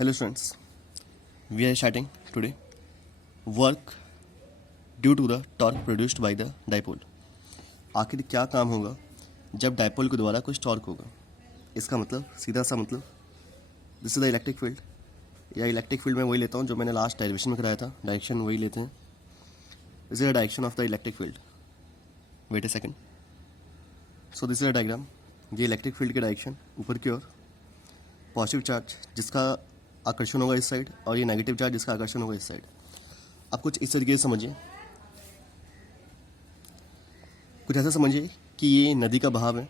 Hello students, we are starting today work due to the torque produced by the dipole। आखिर क्या काम होगा जब डाइपोल के द्वारा कुछ टॉर्क होगा। इसका मतलब सीधा सा मतलब this is the electric field, या इलेक्ट्रिक फील्ड में वही लेता हूँ जो मैंने लास्ट डेरिवेशन में कराया था, डायरेक्शन वही लेते हैं। This is the direction of the electric field. Wait a second. So this is the diagram. ये इलेक्ट्रिक फील्ड की डायरेक्शन ऊपर की ओर, पॉजिटिव चार्ज जिसका आकर्षण होगा इस साइड और ये नेगेटिव चार्ज जिसका आकर्षण होगा इस साइड। आप कुछ इस तरीके से समझिए, कुछ ऐसा समझिए कि ये नदी का बहाव है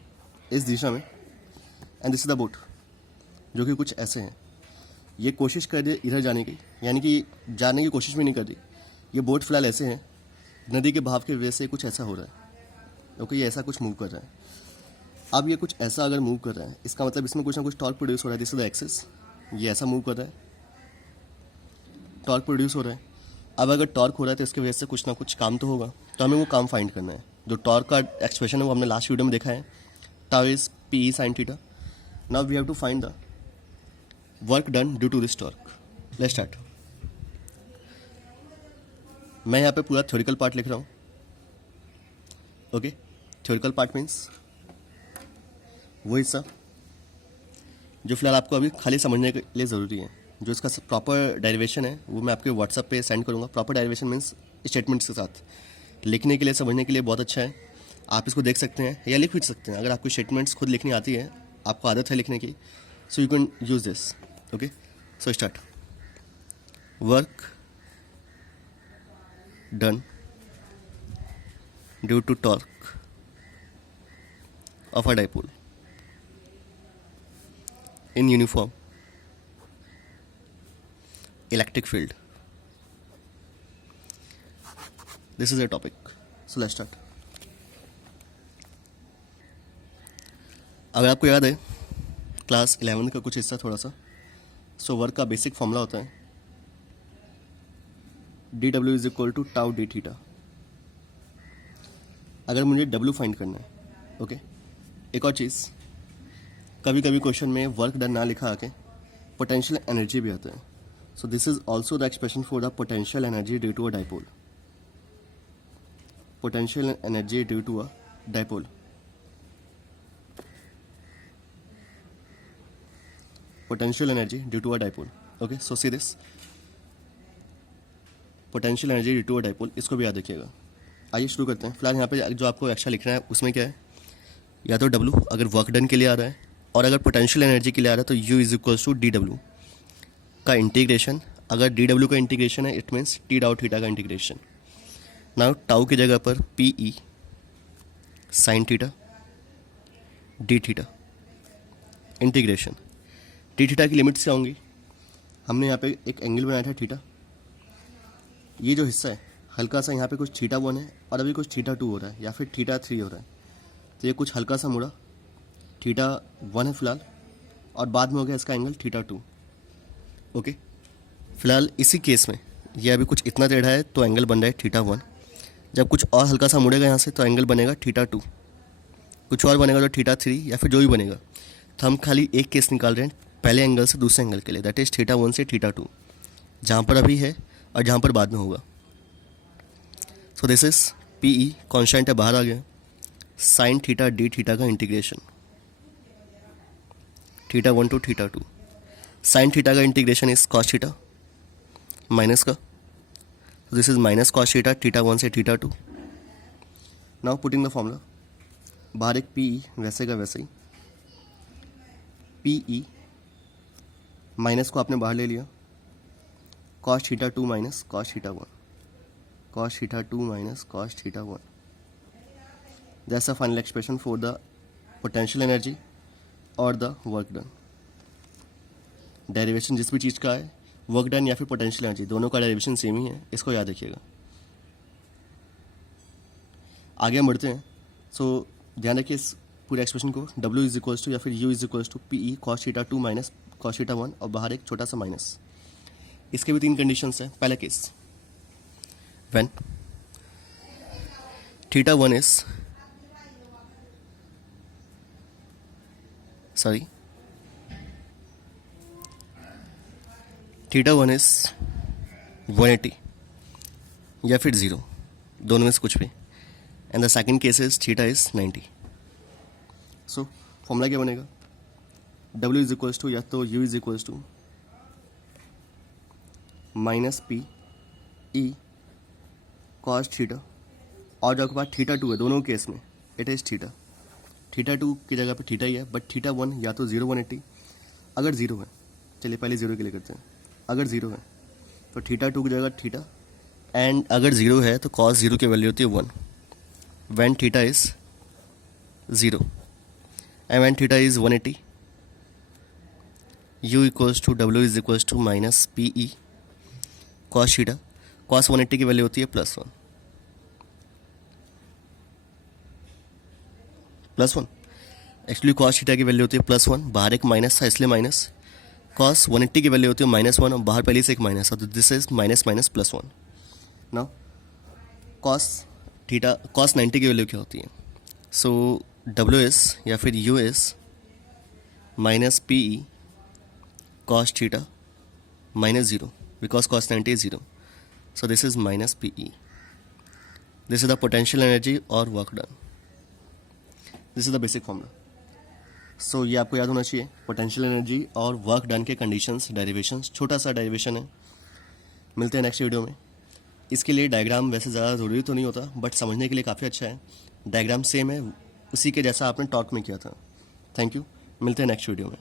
इस दिशा में, and this is the boat जो कि कुछ ऐसे हैं। ये कोशिश कर रही है इधर जाने की, यानी कि जाने की कोशिश भी नहीं कर रही। ये बोट फिलहाल ऐसे हैं, नदी के बहाव की वजह से कुछ ऐसा हो रहा है। ओके, ये ऐसा कुछ मूव कर रहा है। अब ये कुछ ऐसा अगर मूव कर रहा है, इसका मतलब इसमें कुछ ना कुछ टॉर्क प्रोड्यूस हो रहा है। दिस इज द एक्सिस, ये ऐसा मूव कर रहा है, टॉर्क प्रोड्यूस हो रहा है। अब अगर टॉर्क हो रहा है तो इसकी वजह से कुछ ना कुछ काम तो होगा, तो हमें वो काम फाइंड करना है। जो टॉर्क का एक्सप्रेशन है वो हमने लास्ट वीडियो में देखा है, tau is P E sine theta. Now we have to find the work done due to this torque. Let's start. मैं यहाँ पे पूरा थ्योरिकल पार्ट लिख रहा हूँ। ओके, थ्योरिकल पार्ट मीन्स वो हिस्सा जो फिलहाल आपको अभी खाली समझने के लिए ज़रूरी है। जो इसका प्रॉपर डेरिवेशन है वो मैं आपके व्हाट्सएप पे सेंड करूँगा। प्रॉपर डेरिवेशन मीन्स स्टेटमेंट्स के साथ, लिखने के लिए समझने के लिए बहुत अच्छा है। आप इसको देख सकते हैं या लिख भी सकते हैं। अगर आपको स्टेटमेंट्स खुद लिखनी आती है, आपको आदत है लिखने की, so you can use this. Okay, so start. Work done due to torque of a dipole in uniform electric field. This is a topic, so let's start. अगर आपको याद है क्लास 11 का कुछ हिस्सा थोड़ा सा, सो वर्क का बेसिक फॉर्मूला होता है dw is equal to tau d theta. अगर मुझे w फाइंड करना है, ओके, एक और चीज़, कभी कभी क्वेश्चन में वर्क डन ना लिखा आके पोटेंशियल एनर्जी भी आता है। So this is also the expression for the potential energy due to a dipole. Potential energy due to a dipole. Potential energy due to a dipole. Okay, so see this potential energy due to a dipole, इसको भी याद रखिएगा। आइए शुरू करते हैं। फिलहाल यहाँ पे जो आपको एक्स्ट्रा लिखना है उसमें क्या है, या तो W अगर वर्क डन के लिए आ रहा है, और अगर पोटेंशियल एनर्जी के लिए आ रहा है तो U is equals to DW का इंटीग्रेशन। अगर DW का इंटीग्रेशन है it means tau theta का इंटीग्रेशन। नाउ टाउ की जगह पर PE sine theta d theta integration. D theta की लिमिट्स क्या होंगी, हमने यहाँ पे एक एंगल बनाया था थीटा। ये जो हिस्सा है हल्का सा, यहाँ पे कुछ थीटा 1 है और अभी कुछ थीटा 2 हो रहा है या फिर थीटा 3 हो रहा है, तो ये कुछ हल्का सा मुड़ा थीटा 1 है फिलहाल, और बाद में हो गया इसका एंगल थीटा 2। ओके, फिलहाल इसी केस में ये अभी कुछ इतना टेढ़ा है तो एंगल बन रहा है थीटा 1। जब कुछ और हल्का सा मुड़ेगा यहाँ से तो एंगल बनेगा थीटा 2, कुछ और बनेगा तो थीटा 3 या फिर जो भी बनेगा। तो हम खाली एक केस निकाल रहे हैं पहले एंगल से दूसरे एंगल के लिए, दैट इज थीटा 1 से थीटा 2, जहाँ पर अभी है और जहाँ पर बाद में होगा। So this is PE constant है, बाहर आ गया, साइन थीटा डी थीटा का integration theta 1 to theta 2। Sine theta का integration is cos theta minus का, this is minus cos theta theta 1 से theta 2। Now putting the formula, बाहर एक PE वैसे का वैसे ही, PE माइनस को आपने बाहर ले लिया, cos theta 2 minus cos theta 1, cos theta 2 minus cos theta 1। That's the final expression for the potential energy और द वर्क डन। डेरिवेशन जिस भी चीज़ का है, वर्क डन या फिर पोटेंशियल एनर्जी, दोनों का डेरिवेशन सेम ही है, इसको याद रखिएगा। आगे हम बढ़ते हैं। सो ध्यान रखिए इस पूरे एक्सप्रेशन को, W इज इक्वल्स टू या फिर U is equals to PE cos theta 2 minus cos theta 1, और बाहर एक छोटा सा माइनस। इसके भी 3 कंडीशंस हैं। पहला case, when theta 1 is theta 1 is 180 या फिर 0, दोनों में से कुछ भी, and the second case is theta is 90. So formula क्या बनेगा, W इज इक्वल्स टू या तो U is equals to minus P E cos theta, और जो आपके पास थीटा 2 है दोनों केस में इट इज़ थीटा 2 की जगह पे थीटा ही है, बट थीटा 1 या तो 0 180, अगर 0 है, चलिए पहले 0 के लिए करते हैं, अगर 0 है तो थीटा 2 की जगह थीटा, एंड अगर 0 है तो कॉस 0 की वैल्यू होती है 1 when theta is 0, and when theta is 180 U equals to W is equals to minus P E cos theta, cos 180 की वैल्यू होती है +1 +1. एक्चुअली कॉस थीटा की वैल्यू होती है +1, बाहर एक माइनस था इसलिए माइनस, कॉस 180 की वैल्यू होती है -1 और बाहर पहले से एक माइनस था, तो this is minus minus +1. Now cos theta cos 90 की वैल्यू क्या होती है, सो W इज या फिर U is minus P E cos theta -0 because cos 90 is 0, so this is minus P E. This is the potential energy और work done. This is the basic formula. So ये आपको याद होना चाहिए, potential energy और work done के conditions, derivations, छोटा सा डेरिवेशन है. मिलते हैं नेक्स्ट वीडियो में. इसके लिए डायग्राम वैसे ज़्यादा ज़रूरी तो नहीं होता, बट समझने के लिए काफ़ी अच्छा है. डायग्राम सेम है उसी के जैसा आपने टॉक में किया था. थैंक यू, मिलते हैं नेक्स्ट वीडियो में.